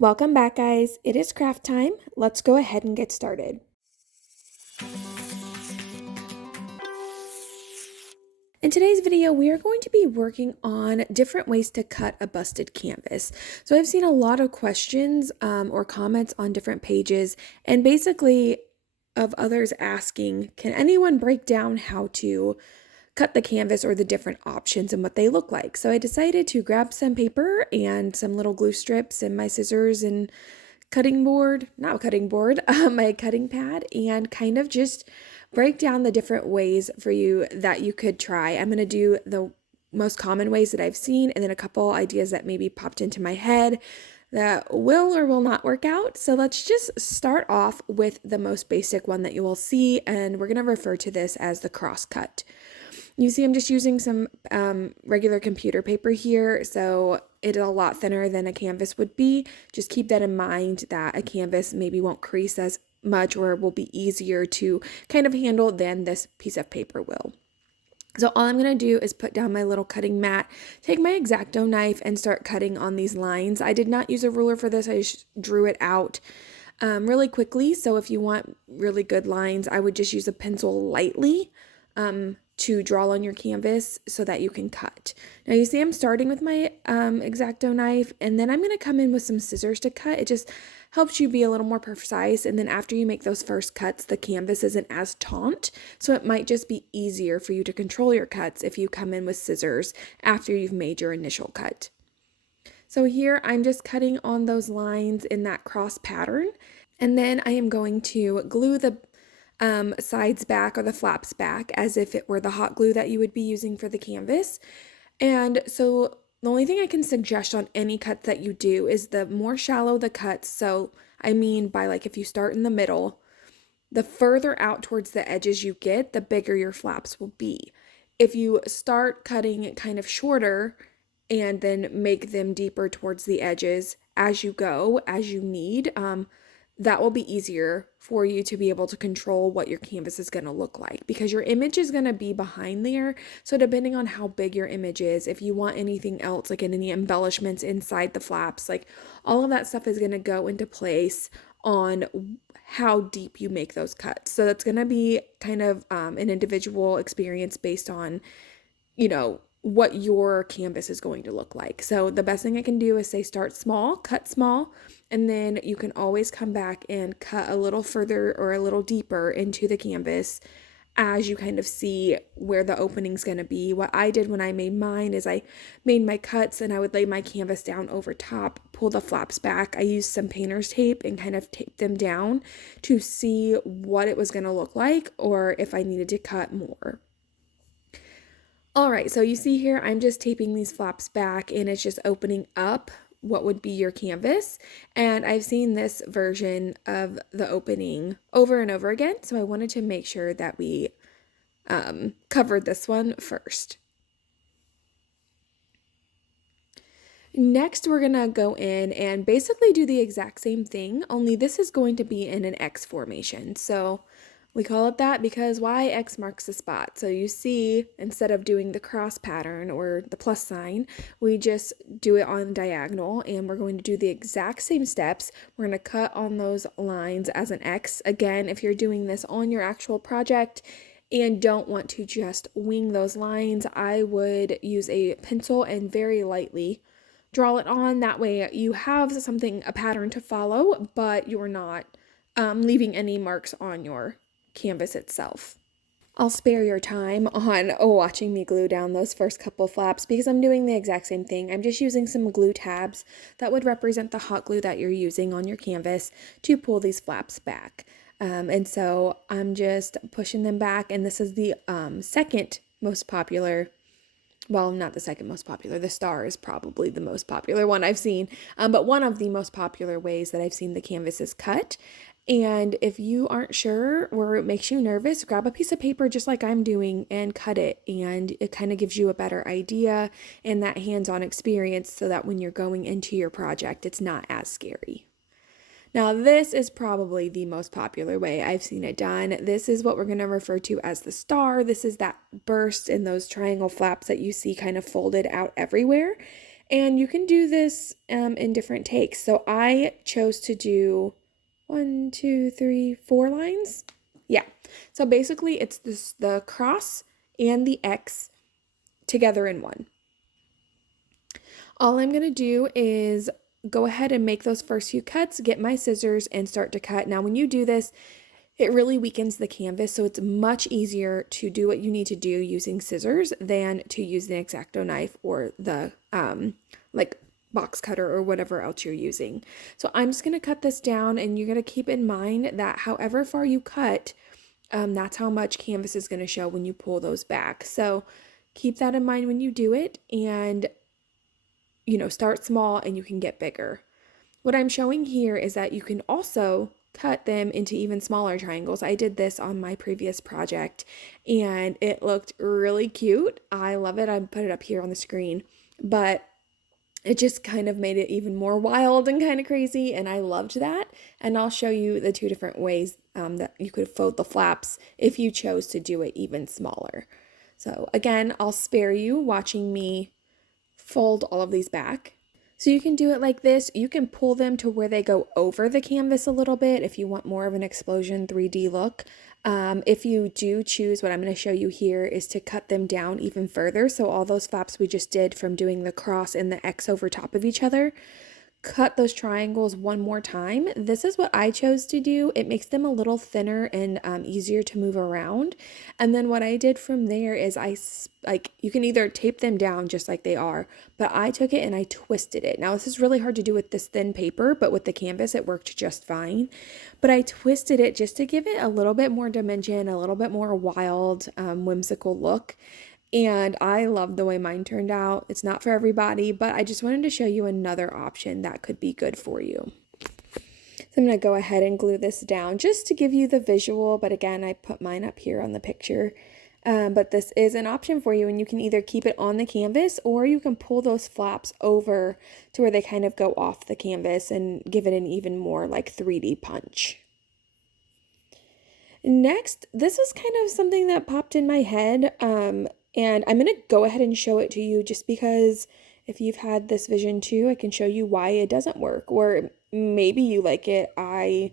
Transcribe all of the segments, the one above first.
Welcome back, guys. It is craft time. Let's go ahead and get started. In today's video, we are going to be working on different ways to cut a busted canvas. So I've seen a lot of questions or comments on different pages, and basically of others asking, can anyone break down how to cut the canvas or the different options and what they look like? So I decided to grab some paper and some little glue strips and my scissors and my cutting pad, and kind of just break down the different ways for you that you could try. I'm going to do the most common ways that I've seen and then a couple ideas that maybe popped into my head that will or will not work out. So let's just start off with the most basic one that you will see, and we're going to refer to this as the cross cut. You see, I'm just using some regular computer paper here, so it's a lot thinner than a canvas would be. Just keep that in mind that a canvas maybe won't crease as much or will be easier to kind of handle than this piece of paper will. So all I'm going to do is put down my little cutting mat, take my X-Acto knife, and start cutting on these lines. I did not use a ruler for this. I just drew it out really quickly. So if you want really good lines, I would just use a pencil lightly to draw on your canvas so that you can cut. Now you see I'm starting with my X-Acto knife, and then I'm going to come in with some scissors to cut. It just helps you be a little more precise, and then after you make those first cuts, the canvas isn't as taut, so it might just be easier for you to control your cuts if you come in with scissors after you've made your initial cut. So here I'm just cutting on those lines in that cross pattern, and then I am going to glue the sides back or the flaps back as if it were the hot glue that you would be using for the canvas. And so the only thing I can suggest on any cuts that you do is the more shallow the cuts. So I mean by like if you start in the middle, the further out towards the edges you get, the bigger your flaps will be. If you start cutting it kind of shorter and then make them deeper towards the edges as you go, as you need, that will be easier for you to be able to control what your canvas is going to look like, because your image is going to be behind there. So depending on how big your image is, if you want anything else, like any embellishments inside the flaps, like all of that stuff is going to go into place on how deep you make those cuts. So that's going to be kind of an individual experience based on, what your canvas is going to look like. So the best thing I can do is say start small, cut small, and then you can always come back and cut a little further or a little deeper into the canvas as you kind of see where the opening's going to be. What I did when I made mine is I made my cuts and I would lay my canvas down over top, pull the flaps back. I used some painter's tape and kind of taped them down to see what it was going to look like or if I needed to cut more. All right, so you see here, I'm just taping these flaps back and it's just opening up what would be your canvas. And I've seen this version of the opening over and over again, so I wanted to make sure that we covered this one first. Next, we're gonna go in and basically do the exact same thing, only this is going to be in an X formation. So we call it that because why? X marks the spot. So you see, instead of doing the cross pattern or the plus sign, we just do it on diagonal, and we're going to do the exact same steps. We're going to cut on those lines as an X. Again, if you're doing this on your actual project and don't want to just wing those lines, I would use a pencil and very lightly draw it on. That way you have a pattern to follow, but you're not leaving any marks on your canvas itself. I'll spare your time on watching me glue down those first couple flaps because I'm doing the exact same thing. I'm just using some glue tabs that would represent the hot glue that you're using on your canvas to pull these flaps back. And so I'm just pushing them back, and this is the second most popular. Well, not the second most popular. The star is probably the most popular one I've seen, but one of the most popular ways that I've seen the canvas is cut. And if you aren't sure or it makes you nervous, grab a piece of paper just like I'm doing and cut it. And it kind of gives you a better idea and that hands-on experience so that when you're going into your project, it's not as scary. Now, this is probably the most popular way I've seen it done. This is what we're going to refer to as the star. This is that burst in those triangle flaps that you see kind of folded out everywhere. And you can do this in different takes. So I chose to do 1, 2, 3, 4 lines. Yeah. So basically it's the cross and the X together in one. All I'm going to do is go ahead and make those first few cuts, get my scissors, and start to cut. Now, when you do this, it really weakens the canvas, so it's much easier to do what you need to do using scissors than to use the X-Acto knife or the like box cutter or whatever else you're using. So I'm just going to cut this down, and you're going to keep in mind that however far you cut, that's how much canvas is going to show when you pull those back. So keep that in mind when you do it, and start small and you can get bigger. What I'm showing here is that you can also cut them into even smaller triangles. I did this on my previous project and it looked really cute. I love it. I put it up here on the screen, but it just kind of made it even more wild and kind of crazy, and I loved that. And I'll show you the two different ways that you could fold the flaps if you chose to do it even smaller. So again, I'll spare you watching me fold all of these back. So you can do it like this. You can pull them to where they go over the canvas a little bit if you want more of an explosion 3D look. If you do choose, what I'm going to show you here is to cut them down even further. So all those flaps we just did from doing the cross and the X over top of each other, cut those triangles one more time. This is what I chose to do. It makes them a little thinner and easier to move around. And then what I did from there is you can either tape them down just like they are, but I took it and I twisted it. Now this is really hard to do with this thin paper, but with the canvas it worked just fine. But I twisted it just to give it a little bit more dimension, a little bit more wild, whimsical look. And I love the way mine turned out. It's not for everybody, but I just wanted to show you another option that could be good for you. So I'm going to go ahead and glue this down just to give you the visual, but again, I put mine up here on the picture. But this is an option for you, and you can either keep it on the canvas or you can pull those flaps over to where they kind of go off the canvas and give it an even more like 3D punch. Next, this is kind of something that popped in my head. And I'm going to go ahead and show it to you just because if you've had this vision too, I can show you why it doesn't work. Or maybe you like it. I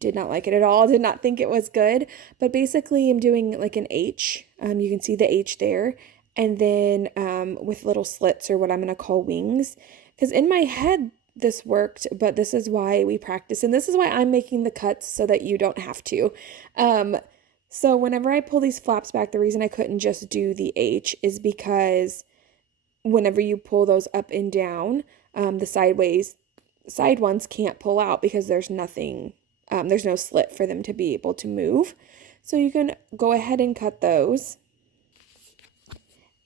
did not like it at all. Did not think it was good. But basically I'm doing like an H. You can see the H there. And then with little slits, or what I'm going to call wings. Because in my head this worked, but this is why we practice. And this is why I'm making the cuts so that you don't have to. So whenever I pull these flaps back, the reason I couldn't just do the H is because whenever you pull those up and down, the side ones can't pull out because there's nothing, there's no slit for them to be able to move. So you can go ahead and cut those.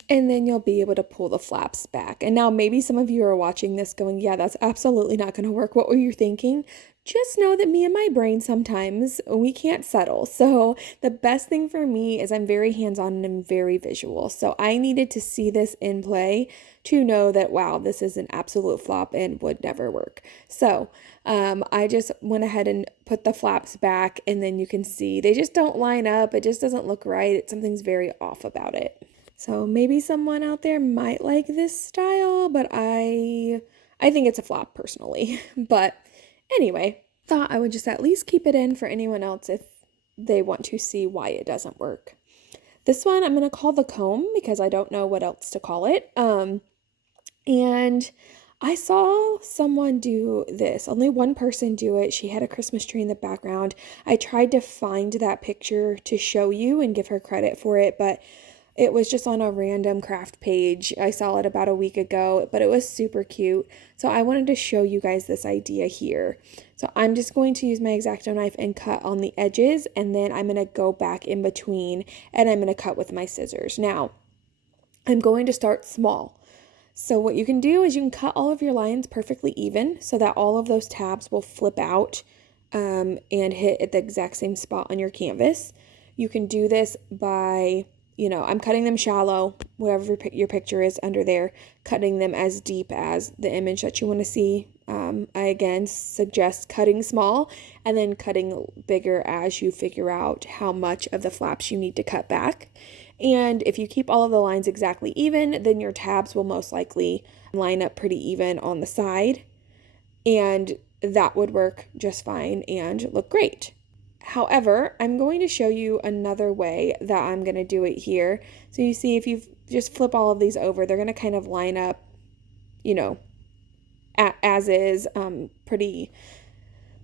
And then you'll be able to pull the flaps back. And now maybe some of you are watching this going, yeah, that's absolutely not going to work. What were you thinking? Just know that me and my brain sometimes, we can't settle. So the best thing for me is I'm very hands-on and I'm very visual. So I needed to see this in play to know that, wow, this is an absolute flop and would never work. So I just went ahead and put the flaps back, and then you can see they just don't line up. It just doesn't look right. Something's very off about it. So maybe someone out there might like this style, but I think it's a flop personally. But anyway, thought I would just at least keep it in for anyone else if they want to see why it doesn't work. This one I'm going to call the comb because I don't know what else to call it. And I saw someone do this, only one person do it. She had a Christmas tree in the background. I tried to find that picture to show you and give her credit for it, but it was just on a random craft page. I saw it about a week ago, but it was super cute. So I wanted to show you guys this idea here. So I'm just going to use my X-Acto knife and cut on the edges, and then I'm going to go back in between and I'm going to cut with my scissors. Now, I'm going to start small. So what you can do is you can cut all of your lines perfectly even so that all of those tabs will flip out and hit at the exact same spot on your canvas. You can do this by, I'm cutting them shallow, whatever your picture is under there, cutting them as deep as the image that you want to see. I again suggest cutting small and then cutting bigger as you figure out how much of the flaps you need to cut back. And if you keep all of the lines exactly even, then your tabs will most likely line up pretty even on the side, and that would work just fine and look great. However, I'm going to show you another way that I'm going to do it here. So you see, if you just flip all of these over, they're going to kind of line up, you know, as is, pretty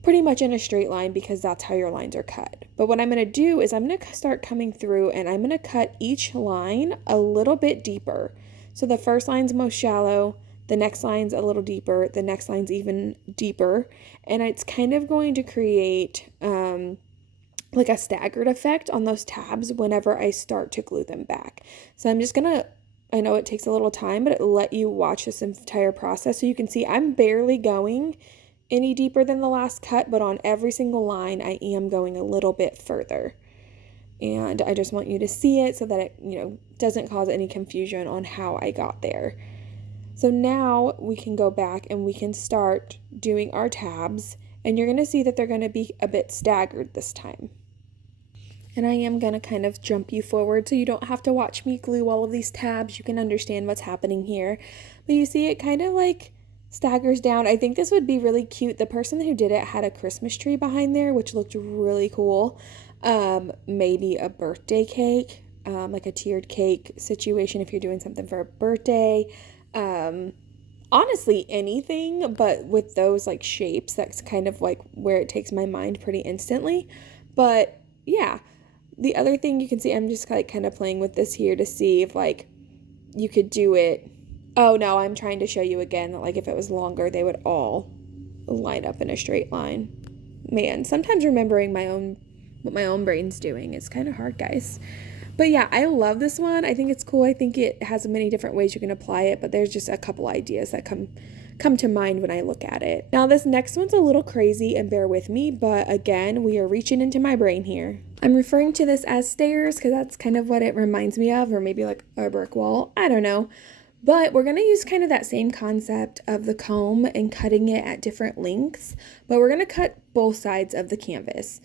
much in a straight line, because that's how your lines are cut. But what I'm going to do is I'm going to start coming through and I'm going to cut each line a little bit deeper. So the first line's most shallow, the next line's a little deeper, the next line's even deeper, and it's kind of going to create like a staggered effect on those tabs whenever I start to glue them back. So I'm just gonna, I know it takes a little time, but it'll let you watch this entire process. So you can see I'm barely going any deeper than the last cut, but on every single line I am going a little bit further. And I just want you to see it so that it, you know, doesn't cause any confusion on how I got there. So now we can go back and we can start doing our tabs, and you're gonna see that they're gonna be a bit staggered this time. And I am going to kind of jump you forward so you don't have to watch me glue all of these tabs. You can understand what's happening here. But you see it kind of like staggers down. I think this would be really cute. The person who did it had a Christmas tree behind there, which looked really cool. Maybe a birthday cake, like a tiered cake situation if you're doing something for a birthday. Honestly, anything, but with those like shapes, that's kind of like where it takes my mind pretty instantly. But yeah. The other thing you can see, I'm just like kind of playing with this here to see if like you could do it. Oh no, I'm trying to show you again that like if it was longer, they would all line up in a straight line. Man, sometimes remembering what my own brain's doing is kind of hard, guys. But yeah, I love this one. I think it's cool. I think it has many different ways you can apply it, but there's just a couple ideas that come to mind when I look at it. Now this next one's a little crazy, and bear with me, but again, we are reaching into my brain here. I'm referring to this as stairs because that's kind of what it reminds me of, or maybe like a brick wall. I don't know. But we're going to use kind of that same concept of the comb and cutting it at different lengths, but we're going to cut both sides of the canvas.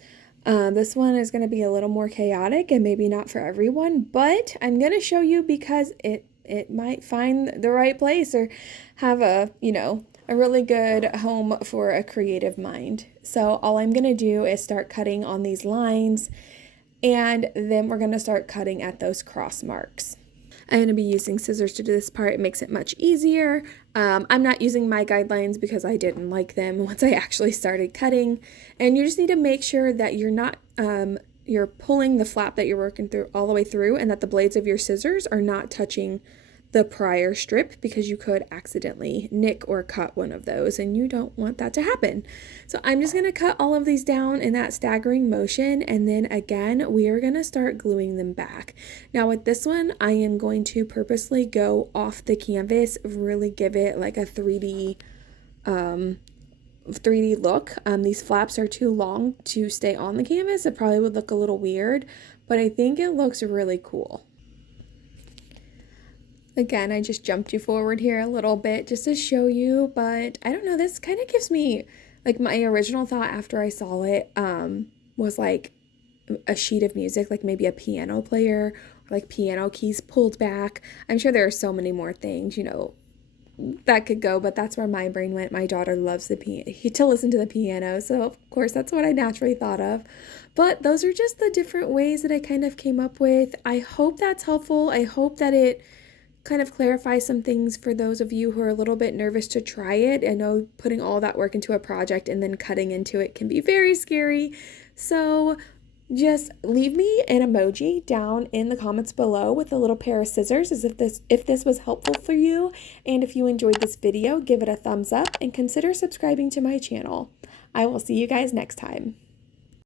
This one is going to be a little more chaotic and maybe not for everyone, but I'm going to show you because it might find the right place or have a really good home for a creative mind. So all I'm going to do is start cutting on these lines, and then we're going to start cutting at those cross marks. I'm going to be using scissors to do this part. It makes it much easier. I'm not using my guidelines because I didn't like them once I actually started cutting. And you just need to make sure that you're not, you're pulling the flap that you're working through all the way through, and that the blades of your scissors are not touching the prior strip, because you could accidentally nick or cut one of those, and you don't want that to happen. So I'm just going to cut all of these down in that staggering motion, and then again we are going to start gluing them back. Now with this one, I am going to purposely go off the canvas, really give it like a 3D look. These flaps are too long to stay on the canvas. It probably would look a little weird, but I think it looks really cool. Again, I just jumped you forward here a little bit just to show you, but I don't know, this kind of gives me, like, my original thought after I saw it was like a sheet of music, like maybe a piano player, or like piano keys pulled back. I'm sure there are so many more things, that could go, but that's where my brain went. My daughter loves to listen to the piano, so of course that's what I naturally thought of. But those are just the different ways that I kind of came up with. I hope that's helpful. I hope that it kind of clarify some things for those of you who are a little bit nervous to try it. I know putting all that work into a project and then cutting into it can be very scary. So just leave me an emoji down in the comments below with a little pair of scissors as if this was helpful for you. And if you enjoyed this video, give it a thumbs up and consider subscribing to my channel. I will see you guys next time.